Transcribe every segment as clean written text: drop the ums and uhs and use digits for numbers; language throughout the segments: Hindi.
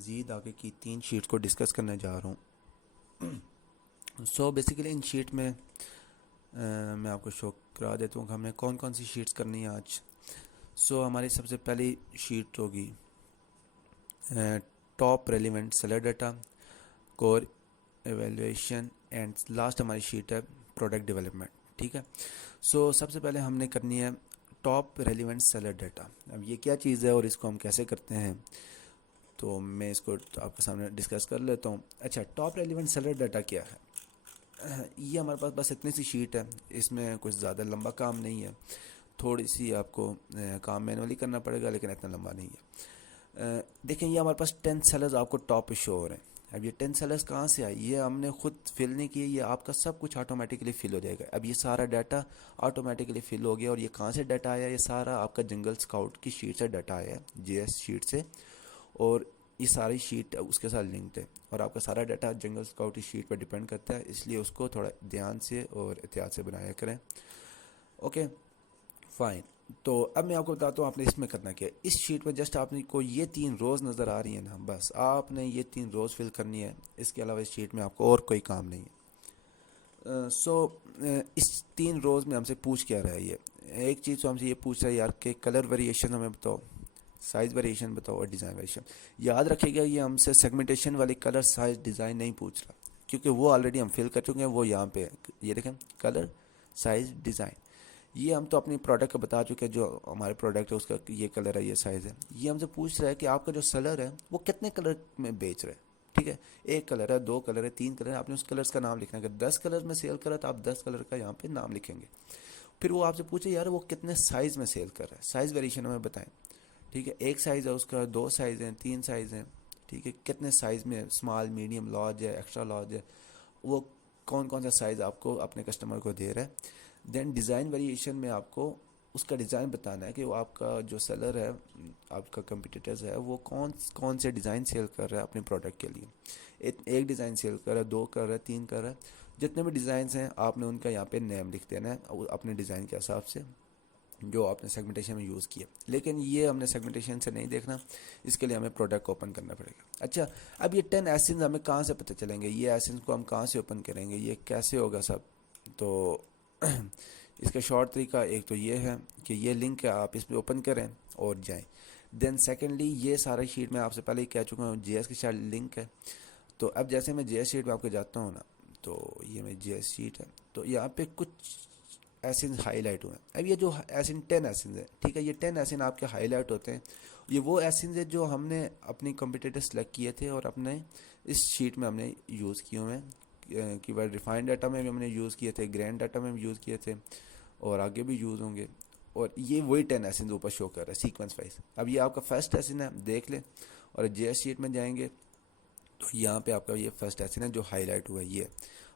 मज़ीद आगे की 3 शीट को डिस्कस करने जा रहा हूँ। सो बेसिकली इन शीट में मैं आपको शो करा देता हूँ कि हमने कौन कौन सी शीट्स करनी है आज। सो हमारी सबसे पहली शीट होगी top relevant seller data, core evaluation and last हमारी शीट है प्रोडक्ट डेवलपमेंट। ठीक है। सो सबसे पहले हमने करनी है टॉप रेलिवेंट सेलर डाटा। अब ये क्या चीज़ है और इसको हम कैसे करते हैं, तो मैं इसको आपके सामने डिस्कस कर लेता हूँ। अच्छा, टॉप रेलिवेंट सेलर डाटा क्या है? ये हमारे पास बस इतनी सी शीट है, इसमें कुछ ज़्यादा लंबा काम नहीं है। थोड़ी सी आपको काम मैनुअली करना पड़ेगा, लेकिन इतना लंबा नहीं है। देखें, ये हमारे पास 10 सेलर्स आपको टॉप पे शो हो रहे हैं। अब ये 10 सेलर्स कहाँ से आए? ये हमने खुद फिल नहीं किए, ये आपका सब कुछ ऑटोमेटिकली फिल हो जाएगा। अब ये सारा डाटा ऑटोमेटिकली फिल हो गया। और ये कहाँ से डाटा आया? ये सारा आपका जंगल स्काउट की शीट से डाटा आया है, जीएस शीट से। और ये सारी शीट उसके साथ लिंक्ड है और आपका सारा डाटा जंगल स्काउट की शीट पर डिपेंड करता है, इसलिए उसको थोड़ा ध्यान से और एहतियात से बनाया करें। Okay fine. तो अब मैं आपको बताता हूँ आपने इसमें करना क्या है। इस शीट में जस्ट आपने को ये 3 रोज़ नज़र आ रही है ना, बस आपने ये 3 रोज़ फिल करनी है। इसके अलावा इस शीट में आपको और कोई काम नहीं है। इस 3 रोज़ में हमसे पूछ क्या रहा है? ये एक चीज़ तो हमसे ये पूछ रहा है यार कि कलर वेरिएशन हमें बताओ, साइज़ वेरिएशन बताओ और डिज़ाइन वेरिएशन। याद रखिएगा, ये हमसे सेगमेंटेशन वाली कलर साइज़ डिज़ाइन नहीं पूछ रहा, क्योंकि वो ऑलरेडी हम फिल कर चुके हैं। वो यहाँ पे ये देखें, कलर साइज़ डिज़ाइन, ये हम तो अपनी प्रोडक्ट का बता चुके हैं। जो हमारे प्रोडक्ट है उसका ये कलर है, ये साइज़ है। ये हमसे पूछ रहा है कि आपका जो सेलर है वो कितने कलर में बेच रहा है। ठीक है, 1 कलर है, 2 कलर है, 3 कलर है, आपने उस कलर्स का नाम लिखना है। अगर 10 कलर में सेल कर रहा है तो आप 10 कलर का यहाँ पे नाम लिखेंगे। फिर वो आपसे पूछे यार वो कितने साइज़ में सेल कर रहा है, साइज़ वेरिएशन हमें बताएं। ठीक है, 1 साइज़ है उसका, 2 साइज़ हैं, 3 साइज़ हैं। ठीक है, कितने साइज़ में, स्मॉल, मीडियम, लार्ज है, एक्स्ट्रा लार्ज है, वो कौन कौन सा साइज़ आपको अपने कस्टमर को दे रहा है। देन डिज़ाइन वेरिएशन में आपको उसका डिज़ाइन बताना है कि वो आपका जो सेलर है, आपका कंपटीटर्स है, वो कौन कौन से डिज़ाइन सेल कर रहा है अपने प्रोडक्ट के लिए। एक डिज़ाइन सेल कर रहा है, 2 कर रहा है, 3 कर रहा है, जितने भी डिज़ाइंस हैं आपने उनका यहाँ पे नेम लिख देना है अपने डिज़ाइन के हिसाब से जो आपने सेगमेंटेशन में यूज़ किया। लेकिन ये हमने सेगमेंटेशन से नहीं देखना, इसके लिए हमें प्रोडक्ट को ओपन करना पड़ेगा। अच्छा, अब ये 10 एसेंस हमें कहाँ से पता चलेंगे? ये एसेंस को हम कहाँ से ओपन करेंगे, ये कैसे होगा सब? तो इसका शॉर्ट तरीका एक तो ये है कि ये लिंक है, आप इस पर ओपन करें और जाएं। देन सेकेंडली, ये सारा शीट में आपसे पहले ही कह चुका हूँ जेएस के साथ लिंक है। तो अब जैसे मैं जेएस शीट में आपको जाता हूँ ना, तो ये मेरी जेएस शीट है। तो यहाँ पे कुछ एसिन हाईलाइट हुए हैं। अब ये जो एसिन 10 एसिन है, ठीक है, ये 10 एसिन आपके हाईलाइट होते हैं। ये वो एसिन है जो हमने अपनी कंपटीटर सेलेक्ट किए थे और अपने इस शीट में हमने यूज़ किए हुए हैं। कि वह रिफाइंड डाटा में भी हमने यूज़ किए थे, ग्रैंड डाटा में भी यूज़ किए थे और आगे भी यूज़ होंगे। और ये वही 10 एसिन ऊपर शो कर रहा है सीक्वेंस वाइज। अब ये आपका फर्स्ट एसिन है, देख लें। और जेएस शीट में जाएंगे तो यहाँ पे आपका ये फर्स्ट एसिन है जो हाईलाइट हुआ है, ये।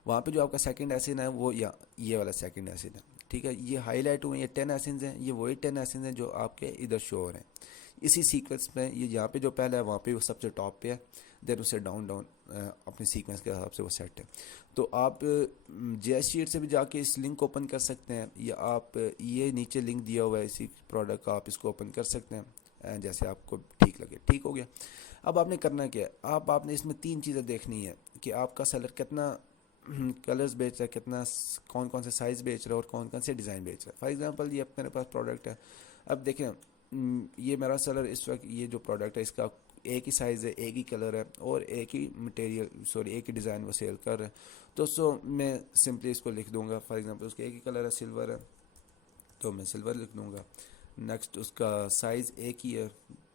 वहाँ पे जो आपका सेकंड एसिन है वो ये वाला सेकंड एसिन है। ठीक है, ये हाईलाइट हुए, ये 10 एसिन हैं, ये वही 10 एसिन हैं जो आपके इधर शो हो रहे हैं इसी सीक्वेंस में। ये यहाँ पे जो पहला है वहाँ पे वो सबसे टॉप पे है, देन उससे डाउन डाउन अपने सीक्वेंस के हिसाब से वो सेट है। तो आप जेएस शीट से भी जाके इस लिंक को ओपन कर सकते हैं, या आप ये नीचे लिंक दिया हुआ है इसी प्रोडक्ट का, आप इसको ओपन कर सकते हैं जैसे आपको ठीक लगे। ठीक हो गया। अब आपने करना क्या है, आपने इसमें 3 चीज़ें देखनी है कि आपका सेलर कितना कलर्स बेच रहा है, कितना कौन कौन से साइज़ बेच रहा है और कौन कौन से डिज़ाइन बेच रहा है। फॉर एग्जांपल, ये मेरे पास प्रोडक्ट है। अब देखें, ये मेरा सेलर इस वक्त ये जो प्रोडक्ट है इसका एक ही साइज़ है, एक ही कलर है और एक ही मटेरियल, सॉरी एक ही डिज़ाइन वो सेल कर रहे हैं। तो मैं सिंपली इसको लिख दूंगा। फॉर एग्जांपल, उसका एक ही कलर है, सिल्वर है, तो मैं सिल्वर लिख दूंगा। नेक्स्ट, उसका साइज़ एक ही है,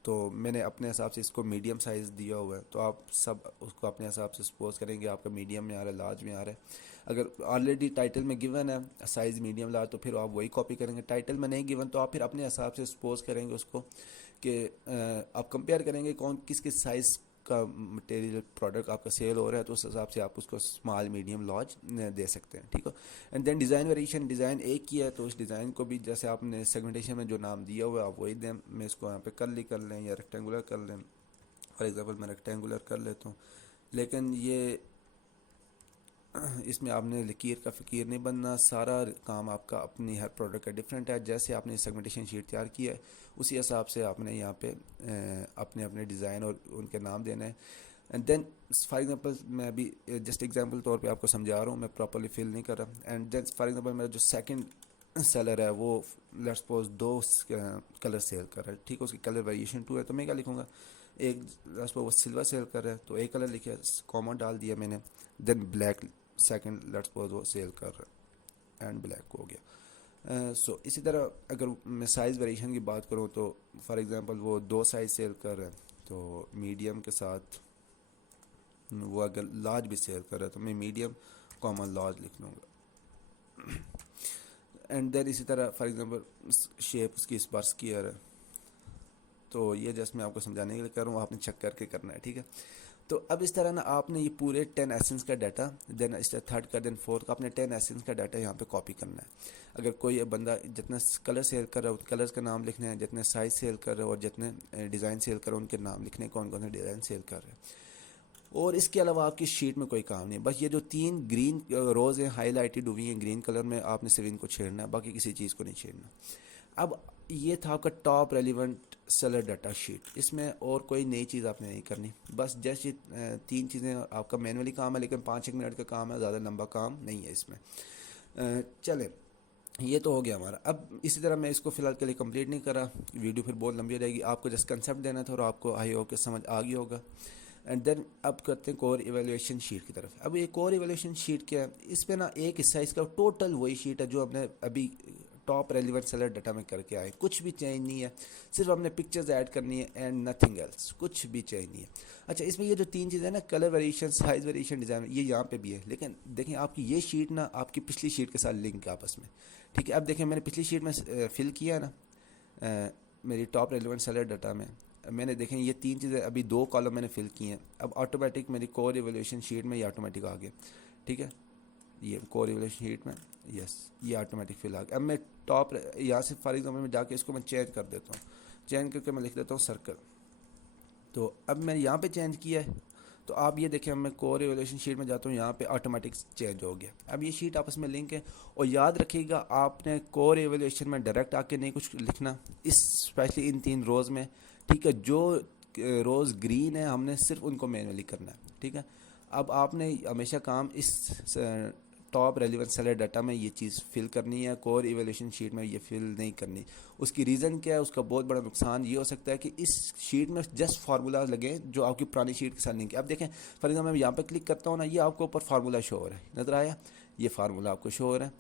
तो मैंने अपने हिसाब से इसको मीडियम साइज़ दिया हुआ है। तो आप सब उसको अपने हिसाब से सपोज करेंगे आपका मीडियम में आ रहा है, लार्ज में आ रहा है। अगर ऑलरेडी टाइटल में गिवन है साइज़ मीडियम लार्ज, तो फिर आप वही कॉपी करेंगे। टाइटल में नहीं गिवन तो आप फिर अपने हिसाब से सपोज करेंगे उसको कि आप कंपेयर करेंगे कौन किस किस साइज़ का मटेरियल प्रोडक्ट आपका सेल हो रहा है, तो उस हिसाब से आप उसको स्मॉल मीडियम लार्ज दे सकते हैं। ठीक है। And then design variation, design एक ही है तो उस डिज़ाइन को भी जैसे आपने सेगमेंटेशन में जो नाम दिया हुआ है आप वही दें। मैं इसको यहाँ पे कर्ली कर लें या रेक्टेंगुलर कर लें। फॉर एग्जांपल मैं रेक्टेंगुलर कर लेता हूँ, लेकिन ये इसमें आपने लकीर का फ़कीर नहीं बनना, सारा काम आपका अपनी हर प्रोडक्ट का डिफरेंट है। जैसे आपने सेगमेंटेशन शीट तैयार की है उसी हिसाब से आपने यहाँ पे अपने अपने डिज़ाइन और उनके नाम देना है। एंड देन फॉर एग्जांपल मैं अभी जस्ट एग्जांपल तौर पे आपको समझा रहा हूँ, मैं प्रॉपरली फिल नहीं कर रहा। एंड देन फॉर एग्जांपल मेरा जो सेकंड सेलर है वो लेट्स सपोज दो कलर सेल कर रहा है, ठीक है, उसकी कलर वेरिएशन 2 है, तो मैं क्या लिखूँगा, एक लेट्स सपोज वो सिल्वर सेल कर रहा है तो एक कलर लिखा, कॉमन डाल दिया मैंने। Then black second let's suppose वो सेल कर रहा है एंड ब्लैक हो गया। सो इसी तरह अगर मैं साइज़ वेरिएशन की बात करूँ तो फॉर एग्जांपल वो दो साइज़ सेल कर रहे हैं, तो मीडियम के साथ वो अगर लार्ज भी सेल कर रहा है तो मैं मीडियम कॉमन लार्ज लिख लूँगा। एंड देन इसी तरह फॉर एग्जांपल शेप उसकी इस बार स्क्वायर है, तो ये जस्ट मैं आपको समझाने के लिए कर रहा हूँ, आपने चेक करके करना है, ठीक है। तो अब इस तरह ना आपने ये पूरे 10 एसेंस का डाटा, देन इस थर्ड का देन फोर्थ का, आपने 10 एसेंस का डाटा यहाँ पे कॉपी करना है। अगर कोई बंदा जितना कलर सेल कर रहा है कलर्स का नाम लिखना है, जितने साइज सेल कर रहे हो और जितने डिज़ाइन सेल कर रहे हो उनके नाम लिखने, कौन कौन से डिज़ाइन सेल कर रहे हैं। और इसके अलावा आपकी शीट में कोई काम नहीं, बस ये जो 3 ग्रीन रोज़ हैं हाईलाइटेड हुई हैं ग्रीन कलर में, आपने सिर्फ इनको छेड़ना है, बाकी किसी चीज़ को नहीं छेड़ना। अब ये था आपका top relevant seller data sheet, इसमें और कोई नई चीज़ आपने नहीं करनी, बस जस्ट ये 3 चीज़ें आपका मैनुअली काम है, लेकिन 5-1 मिनट का काम है, ज़्यादा लंबा काम नहीं है इसमें। चले, ये तो हो गया हमारा। अब इसी तरह मैं इसको फ़िलहाल के लिए कंप्लीट नहीं करा, वीडियो फिर बहुत लंबी हो जाएगी, आपको जस्ट कंसेप्ट देना था और आपको आई होप के समझ आ गया होगा। एंड देन अब करते हैं कोर इवैल्यूएशन शीट की तरफ। अब ये कोर इवैल्यूएशन शीट क्या है, इस पे ना एक हिस्सा इसका टोटल वही शीट है जो हमने अभी टॉप रेलिवेंट सेलर डाटा में करके आए, कुछ भी चेंज नहीं है, सिर्फ हमने पिक्चर्स ऐड करनी है एंड नथिंग एल्स, कुछ भी चेंज नहीं है। अच्छा, इसमें ये जो 3 चीज़ें ना, colour variation, size variation, design, ये यहाँ पे भी है, लेकिन देखें आपकी ये शीट ना आपकी पिछली शीट के साथ लिंक है आपस में, ठीक है। अब देखें मैंने पिछली शीट में फिल किया ना मेरी टॉप रेलिवेंट सेलर डाटा में, मैंने देखें ये 3 चीज़ें अभी 2 कॉलम मैंने फिल किए हैं, अब ऑटोमेटिक मेरी कोर इवैल्यूएशन शीट में ये ऑटोमेटिक आ गया, ठीक है। ये कोर इवैल्यूएशन शीट में यस ये ऑटोमेटिक फिल आ गया। अब मैं टॉप यहाँ से फॉर एग्जाम्पल में जाके इसको मैं चेंज कर देता हूँ, चेंज करके मैं लिख देता हूँ सर्कल, तो अब मैंने यहाँ पे चेंज किया है, तो आप ये देखें मैं कोर इवैल्यूएशन शीट में जाता हूँ, यहाँ पे ऑटोमेटिक चेंज हो गया। अब ये शीट आपस में लिंक है, और याद रखिएगा आपने कोर इवैल्यूएशन में डायरेक्ट आके नहीं कुछ लिखना, इस स्पेशली इन 3 रोज़ में, ठीक है। जो रोज़ ग्रीन है हमने सिर्फ उनको मैनुअली करना है, ठीक है। अब आपने हमेशा काम इस टॉप रेलिवेंट सेलर डाटा में ये चीज़ फिल करनी है, कोर इवैल्यूएशन शीट में ये फिल नहीं करनी। उसकी रीज़न क्या है, उसका बहुत बड़ा नुकसान ये हो सकता है कि इस शीट में जस्ट फार्मूला लगे जो आपकी पुरानी शीट के साथ लिंक है। अब देखें फॉर एग्जाम्पल मैं यहाँ पर क्लिक करता हूँ ना, ये आपको ऊपर फार्मूला शो हो रहा है, नज़र आया, ये फार्मूला आपको शो हो रहा है,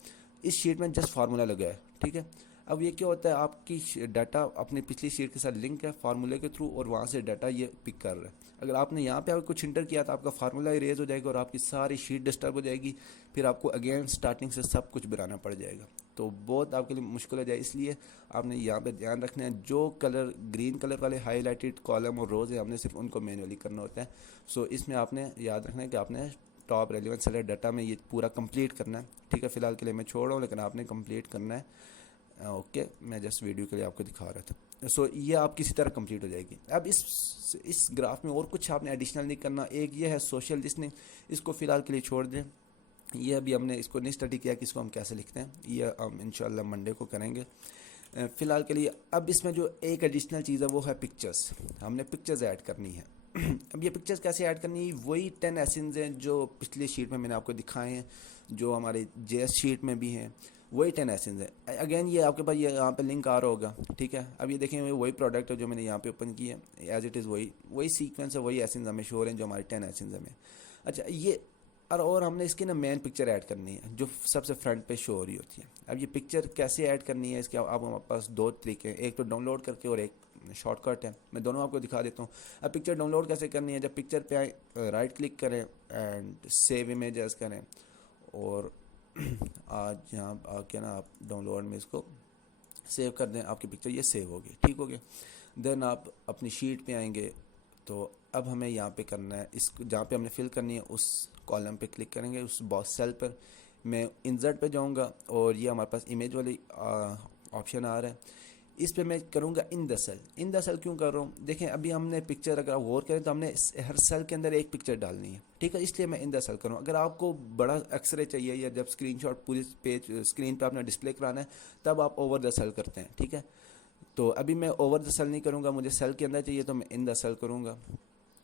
इस शीट में जस्ट फार्मूला लगा है, ठीक है। अब ये क्या होता है, आपकी डाटा अपनी पिछली शीट के साथ लिंक है फार्मूले के थ्रू, और वहाँ से डाटा ये पिक कर रहा है। अगर आपने यहाँ पे कुछ इंटर किया तो आपका फार्मूला इरेज हो जाएगा और आपकी सारी शीट डिस्टर्ब हो जाएगी, फिर आपको अगेन स्टार्टिंग से सब कुछ बनाना पड़ जाएगा, तो बहुत आपके लिए मुश्किल हो जाए। इसलिए आपने यहाँ पे ध्यान रखना है, जो कलर ग्रीन कलर वाले हाईलाइटेड कॉलम और रोज़ है हमने सिर्फ उनको मैनुअली करना होता है। सो इसमें आपने याद रखना है कि आपने टॉप रेलिवेंट सेलर डाटा में ये पूरा कंप्लीट करना है, ठीक है। फिलहाल के लिए मैं छोड़ रहा हूँ, लेकिन आपने कंप्लीट करना है। ओके, मैं जस्ट वीडियो के लिए आपको दिखा रहा था। सो ये आप किसी तरह कंप्लीट हो जाएगी। अब इस ग्राफ में और कुछ आपने एडिशनल नहीं करना। एक ये है सोशल लिसनिंग, इसको फ़िलहाल के लिए छोड़ दें, ये अभी हमने इसको नहीं स्टडी किया कि इसको हम कैसे लिखते हैं, ये हम इंशाल्लाह मंडे को करेंगे। फ़िलहाल के लिए अब इसमें जो एक एडिशनल चीज़ है वो है पिक्चर्स, हमने पिक्चर्स ऐड करनी है। अब ये पिक्चर्स कैसे ऐड करनी है, वही 10 एसेंस हैं जो पिछली शीट में मैंने आपको दिखाए हैं, जो हमारे जेएस शीट में भी हैं, वही 10 एसेंस है। अगेन ये आपके पास ये यहाँ पे लिंक आ रहा होगा, ठीक है। अब ये देखें वही प्रोडक्ट है जो मैंने यहाँ पे ओपन किया है, एज इट इज़ वही सीक्वेंस है, वही एसेंस हमें शो हो रहे हैं जो हमारे 10 एसेंस हमें। अच्छा, ये और हमने इसकी ना मेन पिक्चर ऐड करनी है जो सबसे फ्रंट पे शो हो रही होती है। अब ये पिक्चर कैसे ऐड करनी है, इसके अब हमारे पास 2 तरीके हैं, एक तो डाउनलोड करके और एक शॉर्टकट है, मैं दोनों आपको दिखा देता हूँ। अब पिक्चर डाउनलोड कैसे करनी है, जब पिक्चर पे आए राइट क्लिक करें एंड सेव इमेज एज करें, और आज यहाँ आके ना आप डाउनलोड में इसको सेव कर दें, आपकी पिक्चर ये सेव होगी, ठीक हो गया। देन आप अपनी शीट पे आएंगे, तो अब हमें यहाँ पे करना है, इस जहाँ पे हमने फिल करनी है उस कॉलम पे क्लिक करेंगे, उस बॉक्स सेल पर मैं इंसर्ट पे जाऊँगा और ये हमारे पास इमेज वाली ऑप्शन आ रहा है। इस पे मैं करूँगा in the sale. In the sale क्यों कर रहा हूँ, देखें अभी हमने पिक्चर, अगर आप गौर करें तो हमने हर सेल के अंदर एक पिक्चर डालनी है, ठीक है, इसलिए मैं इन द सेल करूँ। अगर आपको बड़ा एक्सरे चाहिए या जब स्क्रीनशॉट पूरी पेज स्क्रीन पे आपने डिस्प्ले कराना है तब आप ओवर द सेल करते हैं, ठीक है। तो अभी मैं ओवर द सेल नहीं करूँगा, मुझे सेल के अंदर चाहिए तो मैं इन द सेल करूँगा।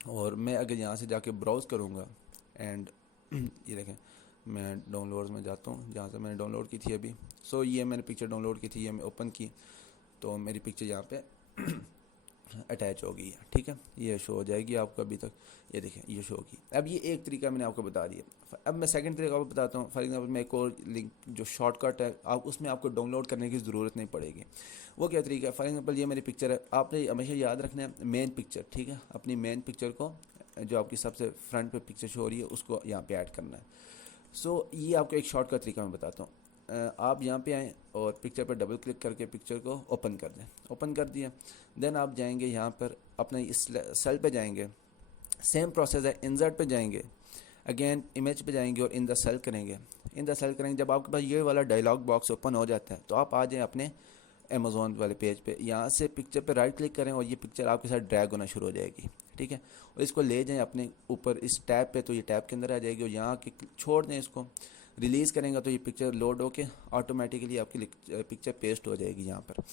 और मैं अगर यहाँ से जाके ब्राउज़ करूँगा एंड ये देखें मैं डाउनलोड्स में जाता हूँ जहाँ से मैंने डाउनलोड की थी अभी। सो ये मैंने पिक्चर डाउनलोड की थी, ये मैं ओपन की तो मेरी पिक्चर यहाँ पे अटैच हो गई है, ठीक है, ये शो हो जाएगी आपको अभी तक, ये देखें ये शो होगी। अब ये एक तरीका मैंने आपको बता दिया। अब मैं सेकंड तरीका आपको बताता हूँ। फॉर एग्जांपल मैं एक और लिंक जो शॉर्टकट है, आप उसमें आपको डाउनलोड करने की ज़रूरत नहीं पड़ेगी। वो क्या तरीका है, फॉर एग्जांपल ये मेरी पिक्चर है, आपने हमेशा याद रखना है मेन पिक्चर, ठीक है, अपनी मेन पिक्चर को जो आपकी सबसे फ्रंट पे पिक्चर शो हो रही है उसको यहाँ पे ऐड करना है। सो ये आपको एक शॉर्टकट तरीका मैं बताता हूँ। आप यहाँ पे आएँ और पिक्चर पर डबल क्लिक करके पिक्चर को ओपन कर दें। ओपन कर दिया, देन आप जाएंगे यहाँ पर अपने इस सेल पे जाएंगे, सेम प्रोसेस है, इंसर्ट पे जाएंगे, अगेन इमेज पे जाएंगे और इन द सेल करेंगे। इन द सेल करेंगे, जब आपके पास ये वाला डायलॉग बॉक्स ओपन हो जाता है तो आप आ जाएँ अपने अमेज़ोन वाले पेज पे, यहाँ से पिक्चर पे राइट क्लिक करें और ये पिक्चर आपके साथ ड्रैग होना शुरू हो जाएगी, ठीक है। और इसको ले जाएं अपने ऊपर इस टैब पे, तो ये टैब के अंदर आ जाएगी और यहाँ के छोड़ दें, इसको रिलीज़ करेंगे तो ये पिक्चर लोड होके ऑटोमेटिकली आपकी पिक्चर पेस्ट हो जाएगी यहाँ पर।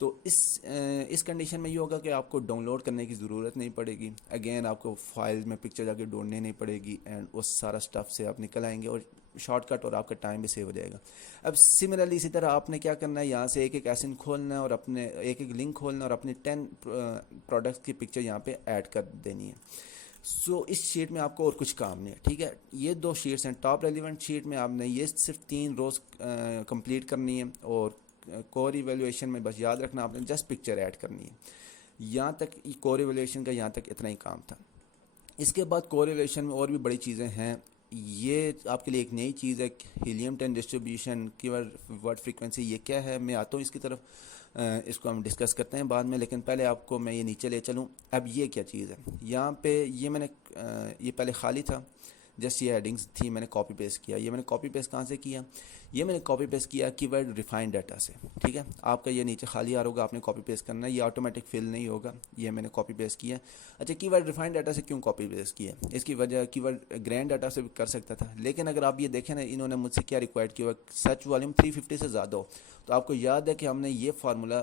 तो इस कंडीशन में ये होगा कि आपको डाउनलोड करने की ज़रूरत नहीं पड़ेगी, अगेन आपको फाइल में पिक्चर जाके ढूंढनी नहीं पड़ेगी एंड वो सारा स्टफ़ से आप निकल आएंगे और शॉर्टकट और आपका टाइम भी सेव हो जाएगा। अब सिमिलरली इसी तरह आपने क्या करना है, यहाँ से एक एक एसिन खोलना है और अपने एक एक लिंक खोलना है और अपने 10 प्रोडक्ट्स की पिक्चर यहाँ पे ऐड कर देनी है। सो इस शीट में आपको और कुछ काम नहीं है, ठीक है। ये 2 शीट्स हैं, टॉप रेलिवेंट शीट में आपने ये सिर्फ 3 रोज़ कंप्लीट करनी है और कोर इवेल्युएशन में बस याद रखना आपने जस्ट पिक्चर ऐड करनी है। यहाँ तक कोर इवेल्युएशन का यहाँ तक इतना ही काम था। इसके बाद कोर इवेल्युएशन में और भी बड़ी चीज़ें हैं, ये आपके लिए एक नई चीज़ है, हीलियम 10 डिस्ट्रीब्यूशन की वर्ड फ्रीक्वेंसी। ये क्या है, मैं आता हूँ इसकी तरफ, इसको हम डिस्कस करते हैं बाद में, लेकिन पहले आपको मैं ये नीचे ले चलूँ। अब ये क्या चीज़ है, यहाँ पे ये मैंने ये पहले खाली था, जस्ट ये हेडिंग्स थी, मैंने कॉपी पेस्ट किया। ये मैंने कॉपी पेस्ट कहाँ से किया, ये मैंने कॉपी पेस्ट किया कीवर्ड रिफाइंड डाटा से, ठीक है। आपका ये नीचे खाली आ रहा होगा, आपने कॉपी पेस्ट करना है, ये ऑटोमेटिक फिल नहीं होगा, ये मैंने कॉपी पेस्ट किया। अच्छा, कीवर्ड रिफाइंड डाटा से क्यों कॉपी पेस्ट किया, इसकी वजह कीवर्ड ग्रैंड डाटा से भी कर सकता था, लेकिन अगर आप ये देखें ना, इन्होंने मुझसे क्या रिक्वायर्ड किया, सर्च वॉल्यूम 350 से ज़्यादा हो, तो आपको याद है कि हमने ये फार्मूला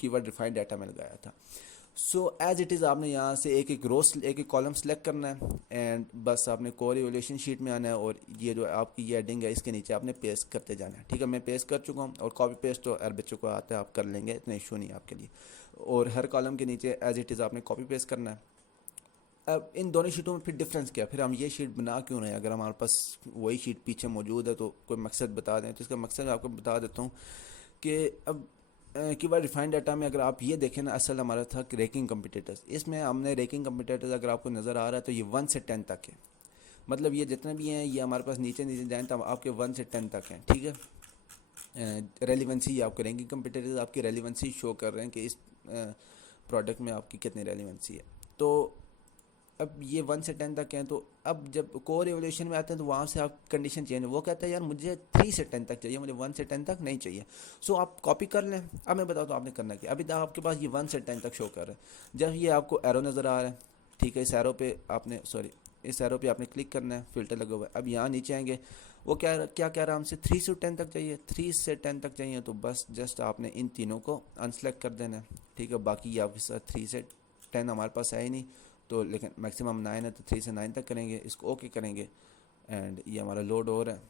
कीवर्ड रिफाइंड डाटा में लगाया था। सो एज इट इज़ आपने यहाँ से एक एक रोज एक एक कॉलम सेलेक्ट करना है एंड बस आपने कोर इवैल्यूएशन शीट में आना है और ये जो आपकी ये हेडिंग है इसके नीचे आपने पेस्ट करते जाना है, ठीक है। मैं पेस्ट कर चुका हूँ और कॉपी पेस्ट तो हर बच्चों को आता है, आप कर लेंगे, इतना इशू नहीं है आपके लिए। और हर कॉलम के नीचे एज इट इज़ आपने कॉपी पेस्ट करना है। अब इन दोनों शीटों में फिर डिफरेंस क्या, फिर हम ये शीट बना क्यों रहे हैं, अगर हमारे पास वही शीट पीछे मौजूद है तो कोई मकसद बता दें। तो इसका मकसद आपको बता देता हूँ कि अब कीवर्ड रिफाइंड डाटा में अगर आप ये देखें ना, असल हमारा था रैंकिंग कंपटीटर्स, इसमें हमने रैंकिंग कंपटीटर्स अगर आपको नज़र आ रहा है तो ये 1 से 10 तक है, मतलब ये जितने भी हैं ये हमारे पास नीचे नीचे जाएँ तो आपके 1 से 10 तक हैं, ठीक है। रेलिवेंसी आपको रैंकिंग कंपटीटर्स आपकी रेलिवेंसी शो कर रहे हैं कि इस प्रोडक्ट में आपकी कितनी रेलिवेंसी है। तो अब ये 1 से 10 तक हैं, तो अब जब कोर एवोल्यूशन में आते हैं तो वहाँ से आप कंडीशन चेंज, वो कहता है यार मुझे 3 से 10 तक चाहिए, मुझे 1 से 10 तक नहीं चाहिए। सो आप कॉपी कर लें। अब मैं बताता हूँ आपने करना क्या, अभी तक आपके पास ये 1 से 10 तक शो कर रहा है। जब ये आपको एरो नज़र आ रहा है, ठीक है, इस एरो पे आपने इस एरो पे आपने क्लिक करना है, फिल्टर लगा हुआ है। अब यहाँ नीचे आएंगे, वो क्या क्या कह रहा है हमसे 3 से 10 तक चाहिए, 3 से 10 तक चाहिए, तो बस जस्ट आपने इन तीनों को अनसेलेक्ट कर देना है, ठीक है। बाकी ये आपके साथ 3 से 10 हमारे पास है ही नहीं, तो लेकिन मैक्सिमम 9 है तो 3 से 9 तक करेंगे, इसको ओके करेंगे एंड ये हमारा लोड हो रहा है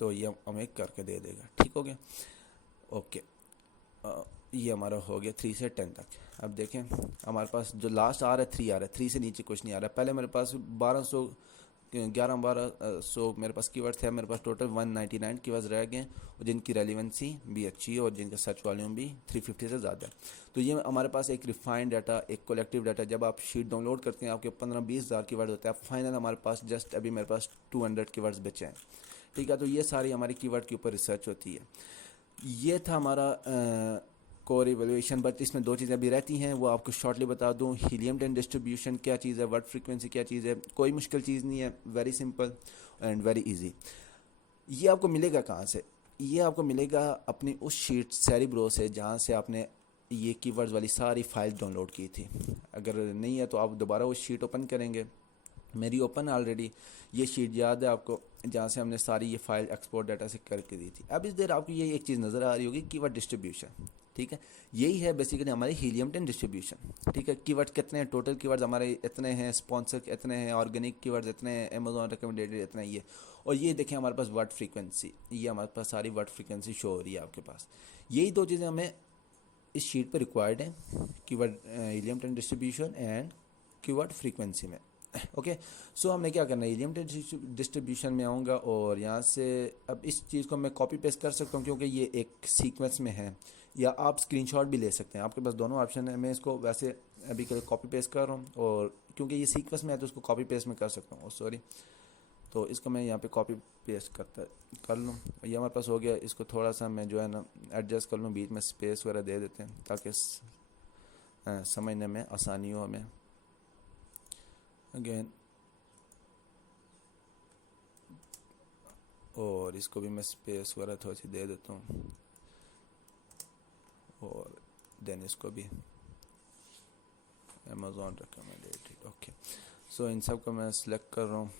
तो ये हमें करके दे देगा, ठीक हो गया, ओके। ये हमारा हो गया 3 से 10 तक। अब देखें हमारे पास जो लास्ट आ रहा है 3 आ रहा है, 3 से नीचे कुछ नहीं आ रहा है। पहले मेरे पास 1200 मेरे पास कीवर्ड थे, मेरे पास टोटल 199 कीवर्ड्स रह गए और जिनकी रेलिवेंसी भी अच्छी है और जिनका सर्च वॉल्यूम भी 350 से ज़्यादा है। तो ये हमारे पास एक रिफाइंड डाटा, एक कलेक्टिव डाटा, जब आप शीट डाउनलोड करते हैं आपके 15-20 हज़ार कीवर्ड होते हैं, फाइनल हमारे पास जस्ट अभी मेरे पास 200 कीवर्ड्स बचे हैं, ठीक है। तो ये सारी हमारी कीवर्ड के ऊपर रिसर्च होती है। ये था हमारा कोर इवैल्यूएशन, बट इसमें 2 चीज़ें भी रहती हैं, वो आपको शॉर्टली बता दूं। हीलियम 10 डिस्ट्रीब्यूशन क्या चीज़ है, वर्ड फ्रीक्वेंसी क्या चीज़ है, कोई मुश्किल चीज़ नहीं है, very simple and very easy. ये आपको मिलेगा कहाँ से, ये आपको मिलेगा अपनी उस शीट सेरिब्रो से जहाँ से आपने ये कीवर्ड्स वाली सारी फाइल डाउनलोड की थी। अगर नहीं है तो आप दोबारा वो शीट ओपन करेंगे, मेरी ओपन ऑलरेडी ये शीट याद है आपको, जहाँ से हमने सारी ये फाइल एक्सपोर्ट डाटा से करके दी थी। अब इस देर आपको ये एक चीज़ नज़र आ रही होगी, कीवर्ड डिस्ट्रीब्यूशन। ठीक है, यही है बेसिकली हमारी हीलियम 10 डिस्ट्रीब्यूशन। ठीक है, कीवर्ड्स कितने हैं, टोटल कीवर्ड्स हमारे इतने हैं, स्पॉन्सर इतने हैं, ऑर्गेनिक कीवर्ड्स इतने हैं, अमेजोन रिकमेंडेड इतना ही है। और ये देखें हमारे पास वर्ड फ्रीक्वेंसी, ये हमारे पास सारी वर्ड फ्रीक्वेंसी शो हो रही है आपके पास। यही दो चीज़ें हमें इस शीट पर रिक्वायर्ड हैं, keyword helium 10 distribution and keyword frequency में। ओके, सो हमने क्या करना है, हीलियम डिस्ट्रीब्यूशन में आऊँगा और यहाँ से अब इस चीज़ को मैं कॉपी पेस्ट कर सकता हूँ क्योंकि ये एक सीक्वेंस में है, या आप स्क्रीनशॉट भी ले सकते हैं, आपके पास दोनों ऑप्शन है। मैं इसको वैसे अभी के लिए कॉपी पेस्ट कर रहा हूँ, और क्योंकि ये सीक्वेंस में है तो इसको कॉपी पेस्ट में कर सकता हूँ। सॉरी, तो इसको मैं यहाँ पे कॉपी पेस्ट कर लूँ, ये हमारे पास हो गया। इसको थोड़ा सा मैं जो है ना एडजस्ट कर लूँ, बीच में स्पेस वगैरह दे देते हैं ताकि समझने में आसानी हो हमें। अगेन, और इसको भी मैं स्पेस वगैरह थोड़ी सी दे देता हूँ, और देन इसको भी अमेजोन रिकमेंडेड। ओके, सो इन सब को मैं सिलेक्ट कर रहा हूँ,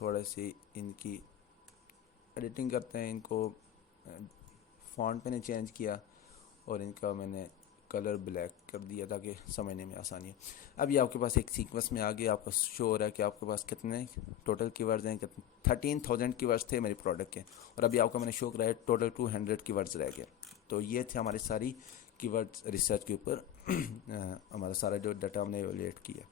थोड़ी सी इनकी एडिटिंग करते हैं, इनको फॉन्ट मैंने चेंज किया और इनका मैंने कलर ब्लैक कर दिया ताकि समझने में आसानी है। अब ये आपके पास एक सीक्वेंस में आगे आपको शो हो रहा है कि आपके पास कितने टोटल कीवर्ड्स हैं। 13,000 कीवर्ड्स थे मेरे प्रोडक्ट के, और अभी आपको मैंने शो कराया टोटल 200 कीवर्ड्स रह गए। तो ये थे हमारी सारी कीवर्ड्स रिसर्च के ऊपर हमारा सारा जो डाटा हमने एवेलुएट किया।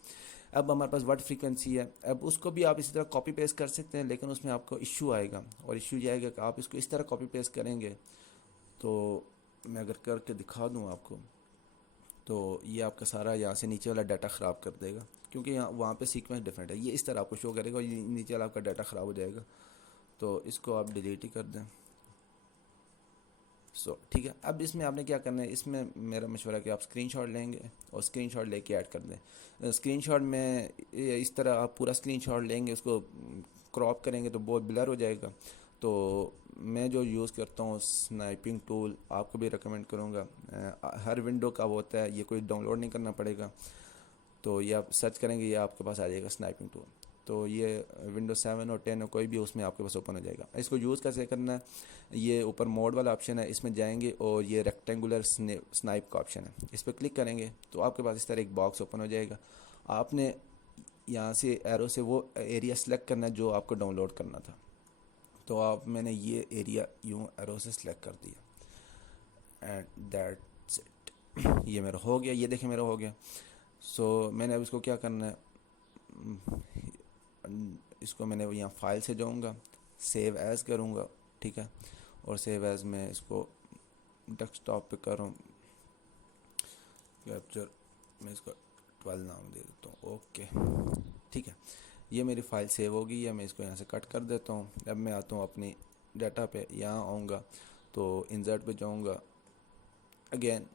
अब हमारे पास वर्ड फ्रीक्वेंसी है, अब उसको भी आप इसी तरह कॉपी पेस्ट कर सकते हैं, लेकिन उसमें आपको इशू आएगा, और इशू ये आएगा कि आप इसको इस तरह कॉपी पेस्ट करेंगे। तो मैं अगर करके दिखा दूँ आपको, तो ये आपका सारा यहाँ से नीचे वाला डाटा ख़राब कर देगा, क्योंकि यहाँ वहाँ पे सीक्वेंस डिफरेंट है। ये इस तरह आपको शो करेगा और ये नीचे वाला आपका डाटा ख़राब हो जाएगा, तो इसको आप डिलीट ही कर दें। ठीक है, अब इसमें आपने क्या करना है, इसमें मेरा मशवरा है कि आप स्क्रीनशॉट लेंगे और स्क्रीनशॉट लेके ऐड कर दें। स्क्रीनशॉट में इस तरह आप पूरा स्क्रीनशॉट लेंगे, उसको क्रॉप करेंगे तो बहुत ब्लर हो जाएगा। तो मैं जो यूज़ करता हूँ स्नाइपिंग टूल, आपको भी रिकमेंड करूँगा। हर विंडो का होता है, ये कोई डाउनलोड नहीं करना पड़ेगा। तो ये आप सर्च करेंगे, ये आपके पास आ जाएगा स्नाइपिंग टूल। तो ये विंडो 7 और 10 और कोई भी उसमें आपके पास ओपन हो जाएगा। इसको यूज़ कैसे करना है, ये ऊपर मोड वाला ऑप्शन है, इसमें जाएंगे और ये रेक्टेंगुलर स्नाइप का ऑप्शन है, इस पर क्लिक करेंगे तो आपके पास इस तरह एक बॉक्स ओपन हो जाएगा। आपने यहाँ से एरो से वो एरिया सेलेक्ट करना है जो आपको डाउनलोड करना था। तो मैंने ये एरिया यूँ एरो से सिलेक्ट कर दिया, एंड दैट्स इट। ये मेरा हो गया, ये देखें मेरा हो गया। सो मैंने अब इसको क्या करना है, इसको मैंने यहाँ फाइल से जाऊँगा, सेव एज़ करूँगा, ठीक है, और सेव एज़ में इसको डेस्कटॉप पे करूँ, कैप्चर, मैं इसको 12 नाम दे देता हूँ। ओके, ठीक है, ये मेरी फ़ाइल सेव हो गई है। मैं इसको यहाँ से कट कर देता हूँ। अब मैं आता हूँ अपनी डाटा पे, यहाँ आऊँगा तो इंसर्ट पे जाऊँगा। अगेन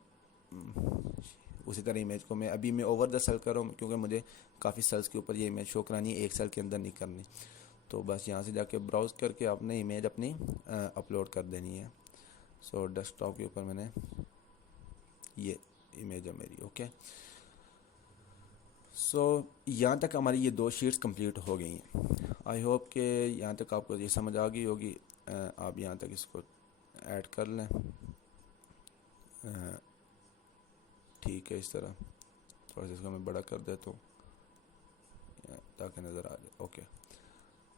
उसी तरह इमेज को मैं ओवर द सेल कर रहा हूँ, क्योंकि मुझे काफ़ी सेल्स के ऊपर ये इमेज शो करानी है, एक सेल के अंदर नहीं करनी। तो बस यहाँ से जाके ब्राउज़ करके आपने इमेज अपनी अपलोड कर देनी है। सो डेस्कटॉप के ऊपर मैंने ये इमेज है मेरी। ओके, सो यहाँ तक हमारी ये 2 शीट्स कंप्लीट हो गई हैं। आई होप कि यहाँ तक आपको ये समझ आ गई होगी। आप यहाँ तक इसको ऐड कर लें, ठीक है। इस तरह थोड़ा सा इसको मैं बड़ा कर देता हूँ ताकि नज़र आ जाए। ओके,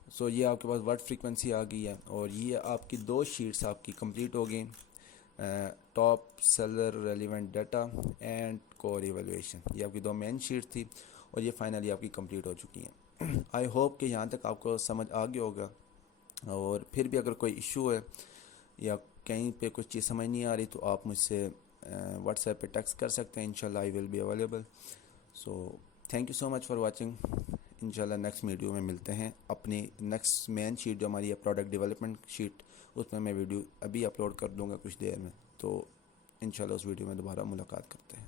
सो ये आपके पास वर्ड फ्रीक्वेंसी आ गई है, और ये आपकी 2 शीट्स आपकी कंप्लीट हो गई, top seller relevant data and core evaluation. ये आपकी 2 मेन शीट थी, और ये फाइनली आपकी कंप्लीट हो चुकी हैं। आई होप कि यहाँ तक आपको समझ आ गया होगा, और फिर भी अगर कोई इशू है या कहीं पे कुछ चीज़ समझ नहीं आ रही तो आप मुझसे व्हाट्सएप पे टेक्स्ट कर सकते हैं। इंशाल्लाह I will be available. So thank you so much for watching. इंशाल्लाह नेक्स्ट वीडियो में मिलते हैं। अपनी नेक्स्ट मेन शीट जो हमारी है प्रोडक्ट डेवलपमेंट शीट, उसमें मैं वीडियो अभी अपलोड कर दूँगा कुछ देर में। तो इंशाल्लाह उस वीडियो में दोबारा मुलाकात करते हैं।